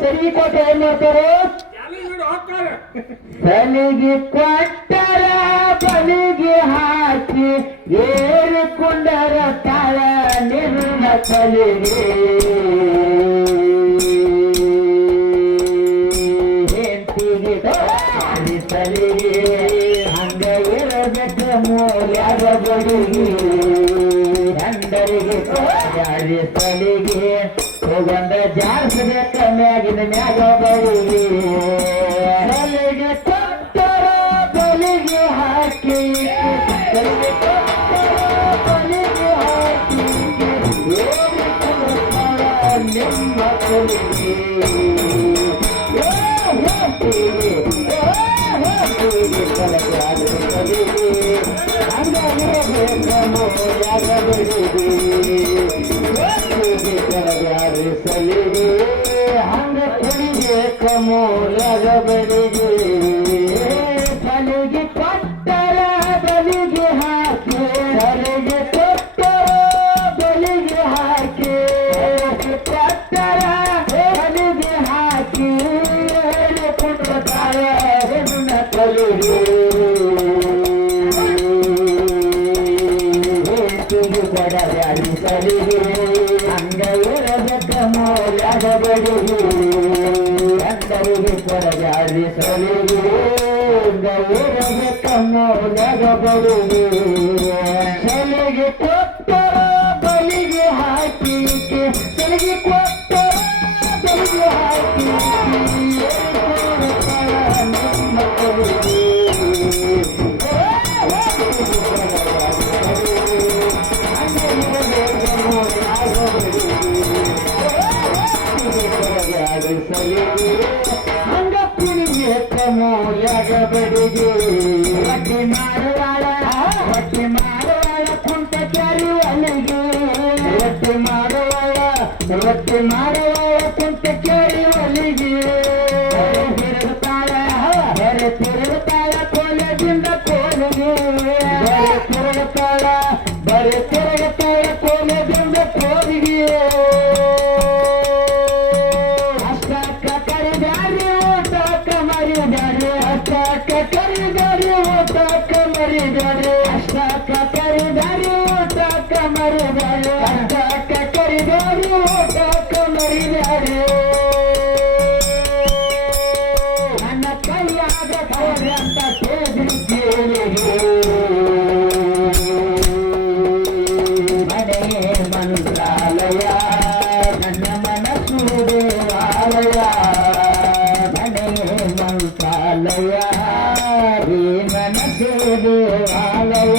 ಸರಿ ಕೊಟ್ಟು ಏನ್ ಮಾಡ್ತಾರೆ ಸಲಿಗೆ ಕೊಟ್ಟರ ಬಲಿಗೆ ಹಾಕಿ ಏರಿಕೊಂಡರ ತಾಳ ನಿನ್ನ ಸಲಿಗೆ ಹೆಂಡತಿಗೆ ಸಲಿಗೆ ಹಂಗ ಇರಬೇಕು ಮೂಲ್ಯಾಗ ಬಡಿಗೆ ಗಂಡರಿಗೆ ಯಾರಿ ಸಲಿಗೆ ಹೋಗಂದ ಜಾರಿಸಬೇಕ ಮ್ಯಾಗಿನ ಮ್ಯಾಗ ಬಡಿಗೆ ಸಲಿಗೆ ಕೊಟ್ಟರ ಬಲಿಗೆ ಹಾಕಿ ಸಲಿಗೆ ಕೊಟ್ಟರ ಬಲಿಗೆ ಹಾಕಿ ನಿಮ್ಮ ಸಲಿಗೆ ಹಂಗ ಕುಡಿಗೆ ಕಮೋಲಗ ಬೆಳಿಗೆ ಸಲಿಗೆ ಕೊಟ್ಟರ ಬಲಿಗೆ ಹಾಕಿ ಸಲಿಗೆ ಕೊಟ್ಟರ ಬಲಿಗೆ ಹಾಕಿ ಕೊಟ್ಟರ ಬಲಿಗೆ ಹಾಕಿ ಕುಟುಂಬ ಕಲಿಗೆ ಕೊಡಬ್ಯಾಡಿ ಸಲಿಗೆ ಹಂಗ ಇರಬೇಕ ಮೌಲ್ಯದ ಬಡಿಗೆ ಗಂಡರಿಗೆ ಕೊಡಬ್ಯಾಡಿ ಸಲಿಗೆ ಹಂಗ ಇರಬೇಕ ಮೌಲ್ಯದ ಬಡಿಗೆ ಸಲಿಗೆ ಕೊಟ್ಟರ ಬಲಿಗೆ ಹಾಕಿ ಸಲಿಗೆ ಕೊಟ್ಟರ ಬಲಿಗೆ ಹಾಕಿ ಹಂಗ ಕುಣಿಬೇಕ ಮೂಲ್ಯಾಗ ಬಡಿಗೆ ಹೊಟ್ಟಿ ಮಾಡುವಾಳ ಕುಂಟ ಕ್ಯಾರಿ ಒಲಿಗೆ ಹೊಟ್ಟಿ ಮಾಡುವಾಳ ಕುಂಟ ಕ್ಯಾರಿ ಒಲಿಗೆ ತಿರುಗುತ್ತಾಳ ಕೋಲದಿಂದ ಕೋಲಿಗೆ ತಿರುಗುತ್ತಾಳ ಕೋಲದಿಂದ ಕೋಲಿಗೆ ನನ್ನ ಕೈಯಾಗ ಅಂತ ಮನೆ ಮಂತ್ರಾಲಯ ನನ್ನ ಮನಸ್ಸು ದೇವಾಲಯ ಮನೆ ಮಂತ್ರಾಲಯ ರೇ ಮನಸ್ಸು ದೇವಾಲಯ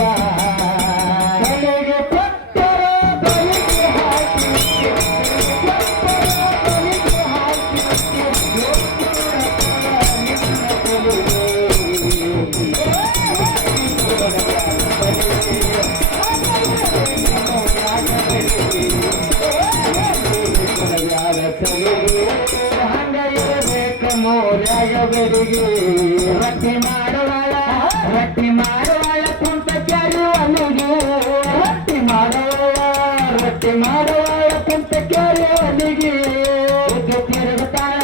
ರೊಟ್ಟಿ ಮಾಡುವಾಳ ಕುಂತ ಕ್ಯಾರಿ ಒಲಿಗೆ ರೊಟ್ಟಿ ಮಾಡುವಾಳ ಕುಂತ ಕ್ಯಾರಿ ಒಲಿಗೆ ತಿರುಗುತ್ತಾಳ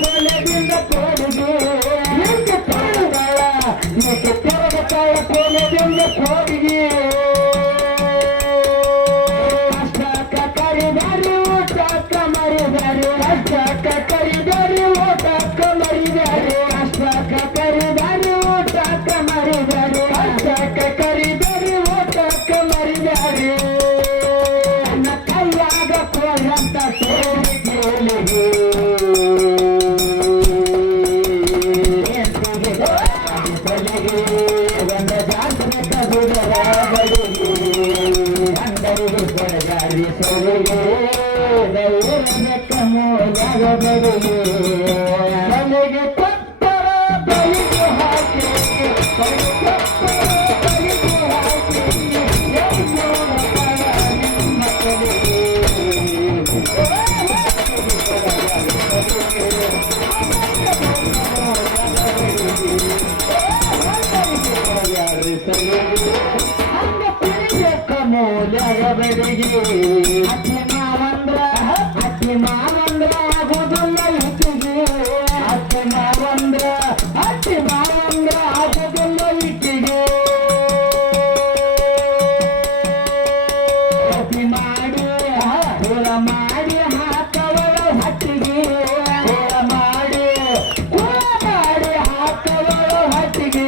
ಕೋಲದಿಂದ ಕೋಲಿಗೆ ತಿರುಗುತ್ತಾಳ ಕೋಲದಿಂದ ಕೋಲಿಗೆ ಅಷ್ಟಕ್ಕ ಕರಿದಾರಿ ಊಟಕ್ಕ ಮರಿದಾರಿ ಅಷ್ಟಕ್ಕ ಕರಿದಾರಿ ಊಟಕ್ಕ ಮರಿದಾರಿ ಅಷ್ಟಕ್ಕ ಕರಿದಾರಿ ಊಟಕ್ಕ ಮರಿದಾರಿ ಅಷ್ಟಕ್ಕ ಕರಿದಾರಿ ಊಟಕ್ಕ ಮರಿದಾರಿ ನನ್ನ ಕೈಯಾಗ ಕೋಲಂತ ಕೇಳಿಗೆ ಗಂಡ ಜಾಸ್ತಿ ಕದುರ ಬಡಿಗೆ ಗಂಡರಿಗೆ ಕೊಡಗಾರಿ ಸೊಲಿಗೆ ಮೂಲ್ಯಾಗ ಬಡಿಗೆ ಸಲಿಗೆ ಕೊಟ್ಟರ ಬಲಿಗೆ ಹಾಕಿ ಬಲಿಗೆ ಹಾಕಿ ನಿಮ್ಮ ಕಲಿಗೆ ಹಂಗ ಕುಣಿಬೇಕ ಮೂಲ್ಯಾಗ ಬಡಿಗೆ ಬರಿಗೆ ಅತ್ತಿ ಮಾವಂದ್ರ ಆಗುದಿಲ್ಲ ಇಟ್ಟಿಗೆ ಅತ್ತಿ ಮಾವಂದ್ರ ಆಗುದಿಲ್ಲ ಇಟ್ಟಿಗೆ ಅತಿ ಮಾಡಿ ಹುಳ ಮಾಡಿ ಹಾಕವಳ ಹಟ್ಟಿಗೆ ಹುಳ ಮಾಡಿ ಹಾಕವಳ ಹಟ್ಟಿಗೆ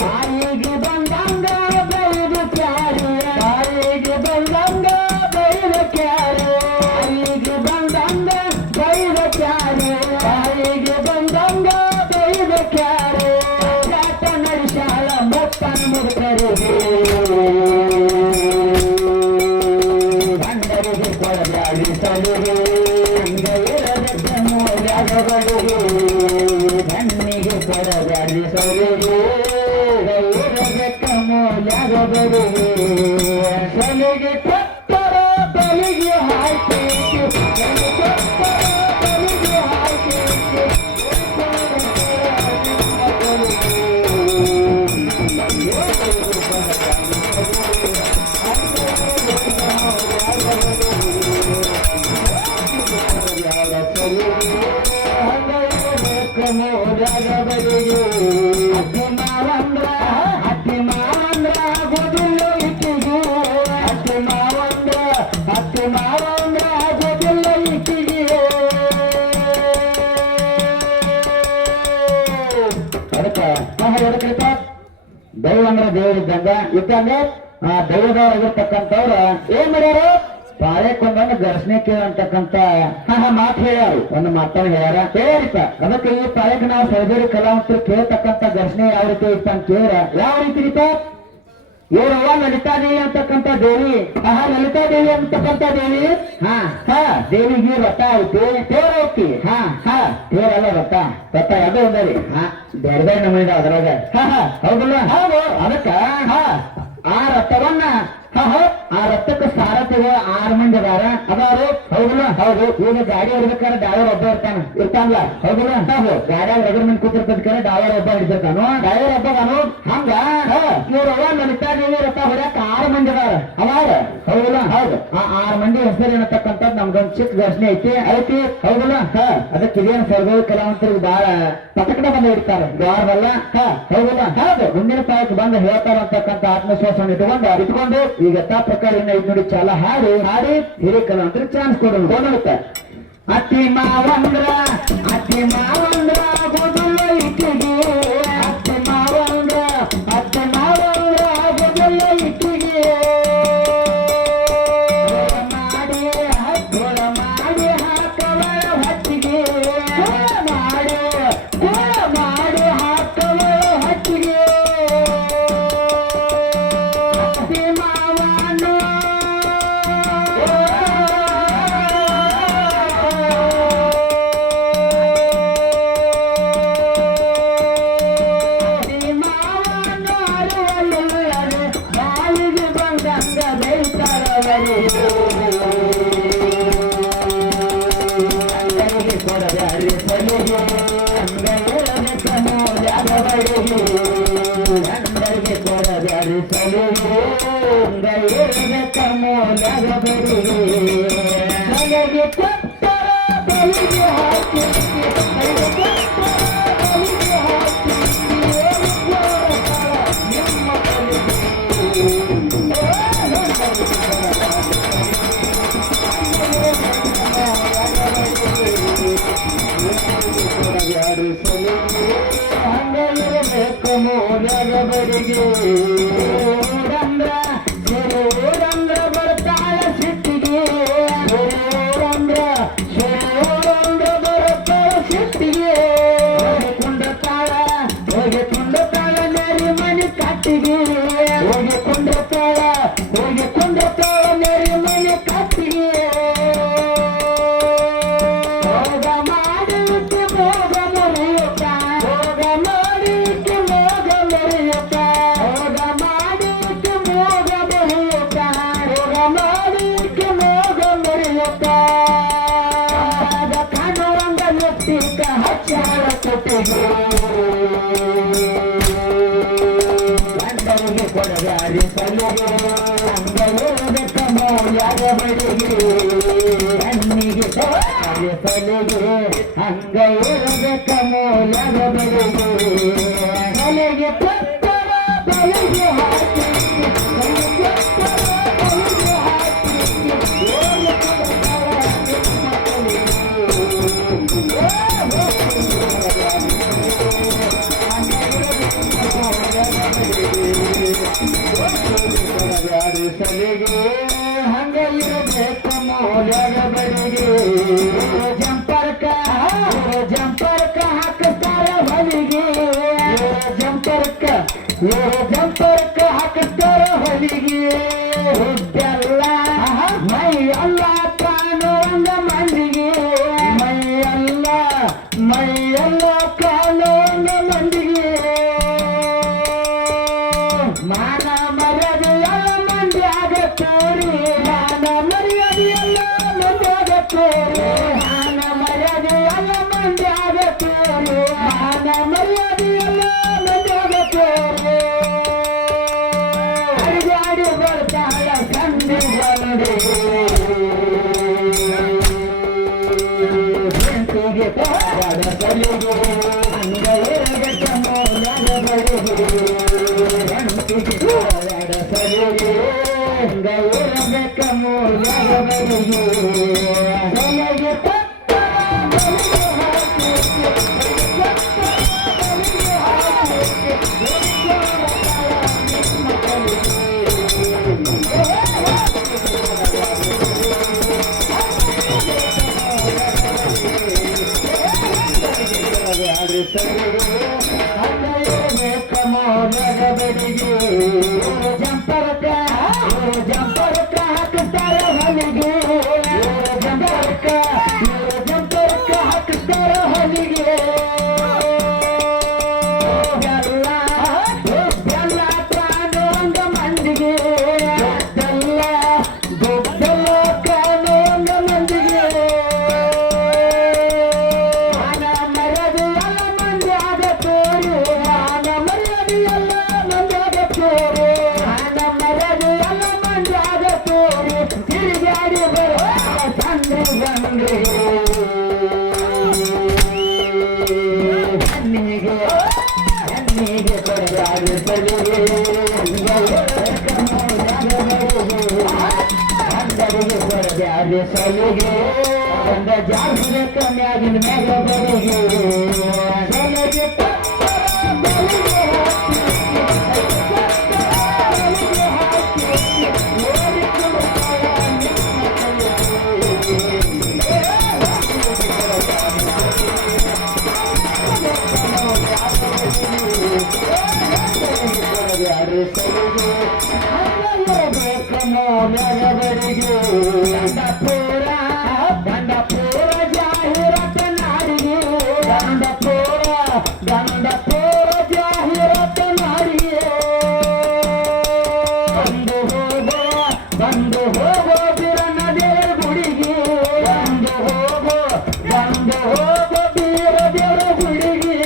ತಾಯಿಗೆ ಬಂದಂಗ ಬೈದು ಕ್ಯಾರು ತಾಯಿಗೆ ಬಂದಂಗ ಬೈದು ಕ್ಯಾರು ತಾಯಿಗೆ ಬಂದಂಗ ಬೈದು ಕ್ಯಾರು ತಾಯಿಗೆ ಬಂದಂಗ ಬೈದು ಕ್ಯಾರು ನಡೆಸಾಳ ಮೊತ್ತನ ಮುದುಕರಿಗೆ ಗಂಡರಿಗೆ ಕೊಡಬ್ಯಾಡಿ ಸಲುಗೆ ಇರದಕ್ಕ ಮೌಲ್ಯಗಳಿಗೆ ಗಣ್ಣಿಗೆ ಕೊಡಬ್ಯಾಡಿ ಸಲುಗೆ ಇರದಕ್ಕ ಮೌಲ್ಯಗಳಿಗೆ ಸಲಿಗೆ ಕೊಟ್ಟರ ಬಲಿಗೆ ಹಾಕಿ ಬಲಿಗೆ ಹಾಕಿ ಅತ್ತಿ ಮಾವಂದ್ರ ಆಗೋದಿಲ್ಲ ಇಟ್ಟಿಗೆ ಅತ್ತಿ ಮಾವಂದ್ರ ಆಗೋದಿಲ್ಲ ಇಟ್ಟಿಗೆ ಅದಕ್ಕ ದೈವ ಅಂದ್ರೆ ದೇವರಿದ್ದಂಗ ಇದ್ದಂಗೆ ಆ ದೈವದವರಾಗಿರ್ತಕ್ಕಂಥವ್ರು ಏನ್ ಮಾಡ್ಯಾರು ಪಾಳೆಕೊಂಡನ್ನು ಘರ್ಷಣೆ ಕೇಳಂತಕ್ಕಂತ ಮಾತು ಹೇಳ್ಯಾರು ಒಂದು ಮಾತನ್ನು ಹೇಳ್ಯಾರ ಹೇಳಿಪ್ಪ ಅದಕ್ಕೆ ಈ ಪಾಳೆಗೆ ನಾವು ಸಹಜರಿ ಕಲಾವಂತರು ಕೇಳ್ತಕ್ಕಂತ ಘರ್ಷಣೆ ಯಾವ ರೀತಿ ಇತ್ತ ಅಂತ ಕೇಳ ಯಾವ ರೀತಿ ಇತ್ತ ಇವರವ್ವ ಲಲಿತಾದೇವಿ ಅಂತಕ್ಕಂಥ ದೇವಿ ಲಲಿತಾದೇವಿ ಅಂತಕ್ಕಂಥ ದೇವಿ ದೇವಿಗೆ ವ್ರತ ಐತಿ ತೇರ ಐತಿ ತೇರಲ್ಲ ವ್ರತ ಅದು ಒಂದರಿ ಬೇರೆ ಬೇರೆ ನಮೂನಿ ಅದ್ರಾಗ ಹೌದಲ್ಲ ಹೌದು ಅದಕ್ಕ ಆ ರಥವನ್ನ ಆ ರಥಕ್ಕೆ ಸಾರಥಿಗಳು 6 ಮಂದಿ ಅದಾರು ಹೌದಲ್ಲ ಹೌದು ಈಗ ಗಾಡಿ ಹೊಡ್ಬೇಕಾದ್ರೆ ಡ್ರೈವರ್ ಒಬ್ಬ ಇರ್ತಾನಲ್ಲ ಹೌದಲ್ಲ ಗಾಡಿಯಾಗ ರಗಡ್ ಮಂದಿ ಕೂತಿರ್ಬೇಕಾದ್ರೆ ಡ್ರೈವರ್ ಒಬ್ಬ ಹಿಡಿದಿರ್ತಾನು ಡ್ರೈವರ್ ಒಬ್ಬನು ಹಂಗ ಇವ್ರವ್ವ ಲಲಿತಾದೇವಿ ರಥ ಹೊಡ್ಯಾಕ 6 ಮಂದಿ ಅದಾರ ಹೌದಲ್ಲ ಹೌದು ಆ 6 ಮಂದಿ ಹೆಸರು ಏನತಕ್ಕಂಥದ್ದು ನಮ್ಗೊಂದು ಚಿಕ್ಕ ಘರ್ಷಣೆ ಐತಿ ಹೌದಲ್ಲ ಅದಕ್ಕೆ ಇದೇನು ಸರ್ಗೋಳಿ ಕಲಾವಂತರಿಗೆ ಬಹಳ ಪಟಕಡ ಬಂದು ಇಡ್ತಾರೆ ದ್ವಾರದಲ್ಲ ಹೌದಲ್ಲ ಹೌದು ಮುಂದಿನ ಪಾಯಕ್ಕೆ ಬಂದು ಹೇಳ್ತಾರ ಅಂತಕ್ಕಂಥ ಆತ್ಮವಿಶ್ವಾಸವನ್ನು ಇಟ್ಕೊಂಡು ಈಗ ಯಥಾ ಪ್ರಕಾರ ಐದು ನುಡಿ ಚಾಲ ಹಾಡಿ ಹಿರಿಯ ಕಲಾವಂತರಿಗೆ ಚಾನ್ಸ್ ಕೊಡುತ್ತೆ ಅತ್ತಿ ಮಾವಂದ್ರ ಆಗೋದಿಲ್ಲ ಇಟ್ಟಿಗೆ ಅತ್ತಿ ಮಾವಂದ್ರ ಆಗೋದಿಲ್ಲ ಇಟ್ಟಿಗೆ ಮಾಡಿ ಹಾಕವಳ ಹಟ್ಟಿಗೆ ಮಾಡಿ ಹಾಕವಳ ಹಟ್ಟಿಗೆ ಅತ್ತಿ ಮಾವನು ಬಾಯಿಗೆ ಬಂದಂಗ ಬೈತಾರವರೇ ಅಂಗರಿಗೆ ಕೊಡಬ್ಯಾಡಿ ಸಲಿಗೆ ಅಂಗೈರದಕ್ಕ ಮೌಲ್ಯಗಳಿಗೆ ಅಂಗರಿಗೆ ಕೊಡಬ್ಯಾಡಿ ಸಲಿಗೆ ಅಂಗೈರದಕ್ಕ ಮೌಲ್ಯಗಳಿಗೆ ಸಲಿಗೆ ಕೊಟ್ಟರ ಬಲಿಗೆ ಹಾಕಿ ಬಲಿಗೆ ಹಾಕಿ ನಿಮ್ಮ ಹಂಗಿರಬೇಕು ಮೌಲ್ಯಗಳಿಗೆ ರಂದ್ರ ಬರ್ತಾಳ ಸಿಟ್ಟಿಗೆ ರಂದ್ರ ಬರ್ತಾಳ ಸಿಟ್ಟಿಗೆ ಕುಂಡತಾಳ ನೆರಿ ಮನೆ ಕಟ್ಟಿಗೆ ಕುಂಡತಾಳ ನೆರಿ ಮನೆ ಕಟ್ಟಿಗೆ ಹಚ್ಚಾಳ ಕೊಟ್ಟಿಗೆ ಸಲಿಗೆ ಹಂಗ ಮೌಲ್ಯದ ಬಡಿಗೆ ಕಣ್ಣಿಗೆ ಸಲಿಗೆ ಹಂಗ ಇರಬೇಕ ಮೌಲ್ಯದ ಬಡಿಗೆ ಸಲಿಗೆ ಪತ್ತರ ಬಲಿಗೆ ಹಾಕಿ ಸಲಿಗೆ ಹಂಗ ಇರಬೇಕು ಮೌಲ್ಯದ ಬಳಿಗೆ ಜಂಪರ್ಕ ಹಾಕ್ತಾರ ಹೊಲಿಗೆ ಜಂಪರ್ಕ ಹಾಕ್ತಾರ ಹೊಲಿಗೆ ಹುದ್ದೆಲ್ಲ ಮೈಯಲ್ಲ ಕಾಣುವಂಗ ಮಂದಿಗೆ ಮೈಯಲ್ಲ ಕಾಣುವಂಗ ಮಂದಿಗೆ ಮಾನ ಮರ್ಯಾದೆಯ ಮಂಡ್ಯಾಗ ತೋರಿ ಮಾನ ಮರ್ಯಾದೆಯಲ್ಲ ಮಂಡ್ಯಾಗ ತೋರಿ ಮಾನ ಮರ್ಯಾದೆಯಲ್ಲ ಮಂಡ್ಯಾಗ ತೋರಿ ಮಾನ ಮರ್ಯಾದೆಯಲ್ಲ ಮಂಡ್ಯಾಗ ತೋರಿ ಅಡಿಗಾಡಿ ಬರ್ತಾಳ ಸಂಧಿ ಬಂದೆ ಬೆಂಕಿಗೆ ಪಾಡ ಸಲಿಗೆ ಹಂಗ ಇರಬೇಕ ಮೌಲ್ಯದ ಬಳಿಗೆ ಸಲಿಗೆ ಹಂಗ ಇರಬೇಕ ಮೌಲ್ಯದ ಬಳಿಗೆ ಸಲಿಗೆ ಮೌಲ್ಯದ ಬಳಿಗೆ ಜಂಪರ್ಕ ಹಾಕ್ತಾರ ಹೊಲಿಗೆ ಜಂಪರ್ಕ ಹಾಕ್ತಾರ ಹೊಲಿಗೆ ಬೆಲ್ಲ ಕಾಣುವಂಗ ಮಂದಿಗೆ ಬೆಲ್ಲ ಕಾಣುವಂಗ ಮಂದಿಗೆ ಮಾನ ಮರ್ಯಾದೆಯಲ್ಲ ಮಂಡ್ಯಾಗ ತೋರಿ ಮಾನ ಮರ್ಯಾದೆಯಲ್ಲ ಮಂಡ್ಯಾಗ ತೋರಿ ಮಾನ ಮರ್ಯಾದೆಯಲ್ಲ ಮಂಡ್ಯಾಗ ತೋರಿ ತಿರುಗಾಡಿ ಬರೋ ಸಂದ್ರಿ ಬಂದ್ರಿ ಕಣ್ಣಿಗೆ ಕೊಡಗಾಡಿ ಸಲಿಗೆ ಅಂದರಿಗೆ ಕೊಡಗಾಡಿ ಸಲಿಗೆ ಒಂದ ಜಾಸ್ತಿ ಕಮ್ಮಿಯಾಗಿನ ಮ್ಯಾಗ ಬರಿಗೆ ಸಲಿಗೆ ಮೌಲ್ಯದ ಬಳಿಗೆ ದಂಡಪುರ ಜಾಹೀರಾತ ನಾಡಿಗೆ ದಂಡಪುರ ಜಾಹೀರಾತ ನಾಡಿಗೆ ಬಂದು ಹೋಗೋ ಬೀರನದೇವರ ಗುಡಿಗೆ ಬಂದು ಹೋಗೋ ಬೀರದೇವರ ಗುಡಿಗೆ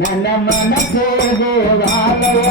ನನ್ನ ಮನಸ್ಸೇ ದೇವಾಲಯ